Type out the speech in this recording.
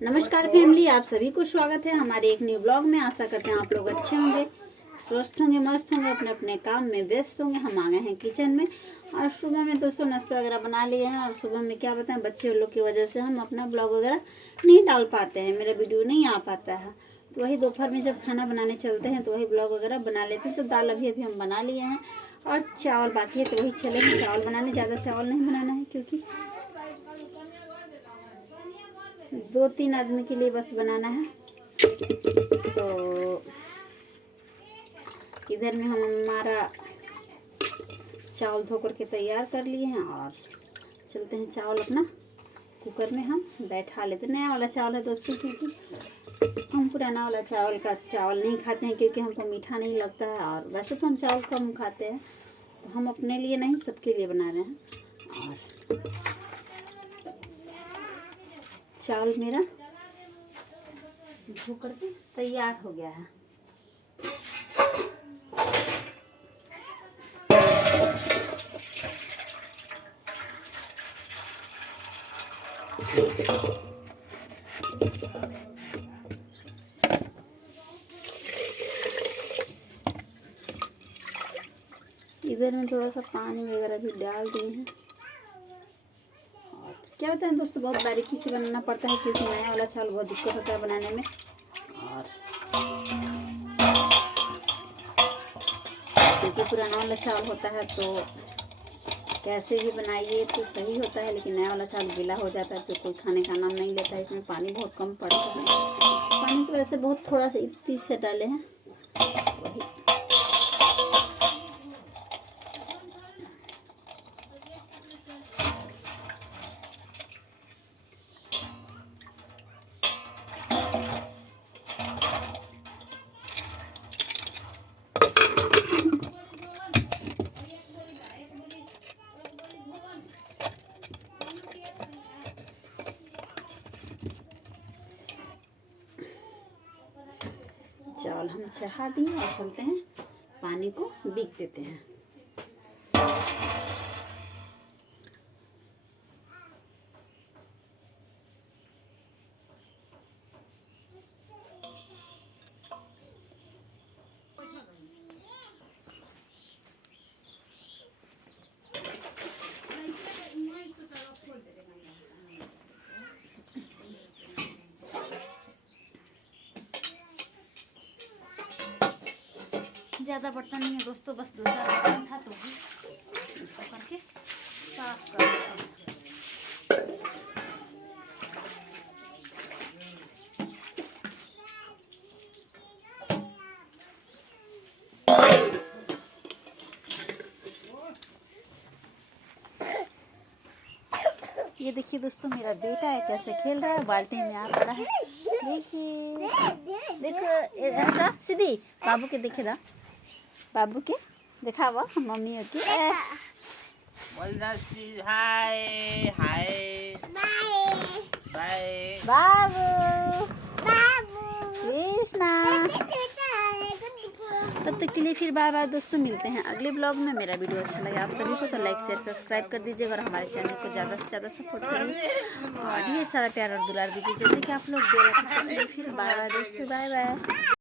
नमस्कार फैमिली, आप सभी को स्वागत है हमारे एक न्यू ब्लॉग में। आशा करते हैं आप लोग अच्छे होंगे, स्वस्थ होंगे, मस्त होंगे, अपने अपने काम में व्यस्त होंगे। हम आ गए हैं किचन में और सुबह में दोस्तों नाश्ता वगैरह बना लिए हैं। और सुबह में क्या बताएं, बच्चे लोग की वजह से हम अपना ब्लॉग वगैरह नहीं डाल पाते हैं, मेरा वीडियो नहीं आ पाता है। तो वही दोपहर में जब खाना बनाने चलते हैं तो वही ब्लॉग वगैरह बना लेते हैं। तो दाल अभी अभी हम बना लिए हैं और चावल बाकी है, तो वही चलेंगे चावल बनाने। ज़्यादा चावल नहीं बनाना है क्योंकि 2-3 आदमी के लिए बस बनाना है। तो इधर में हम हमारा चावल धो करके तैयार कर लिए हैं और चलते हैं चावल अपना कुकर में हम बैठा लेते। नया वाला चावल है दोस्तों, क्योंकि हम पुराना वाला चावल का चावल नहीं खाते हैं, क्योंकि हमको मीठा नहीं लगता है। और वैसे तो हम चावल कम खाते हैं, तो हम अपने लिए नहीं सबके लिए बना रहे हैं। और चावल मेरा धो करके तैयार हो गया है। इधर में थोड़ा सा पानी वगैरह भी डाल दिए हैं। और क्या बताएं दोस्तों, बहुत बारीकी से बनाना पड़ता है, क्योंकि नया वाला चावल बहुत दिक्कत होता है बनाने में। और क्योंकि पुराना वाला चावल होता है तो कैसे भी बनाइए तो सही होता है, लेकिन नया वाला चावल गीला हो जाता है तो कोई खाने का नाम नहीं लेता है। इसमें पानी बहुत कम पड़ता है, पानी तो वैसे बहुत थोड़ा सा इतनी से डाले हैं वही। चावल हम चढ़ा दिए और चलते हैं पानी को बीग देते हैं। ज़्यादा बर्तन नहीं है दोस्तों, बस 2-4 बर्तन था तो भी करके साफ कर देते हैं। ये देखिए दोस्तों, मेरा बेटा है कैसे खेल रहा है, बाल्टी में आ पड़ा है। देखिए देखो सीधी बाबू के देखे दा, बाबू के दिखावा मम्मी की। हाय हाय बाय बाबू कृष्णा। तब तक के लिए फिर बाय बाय दोस्तों, मिलते हैं अगले ब्लॉग में। मेरा वीडियो अच्छा लगा आप सभी को तो लाइक शेयर सब्सक्राइब कर दीजिएगा और हमारे चैनल को ज़्यादा से ज़्यादा सपोर्ट करिए और ढेर सारा प्यार और दुलार दीजिए जैसे कि आप लोग दे रहे हैं। फिर बाय बाय दोस्तों, बाय बाय।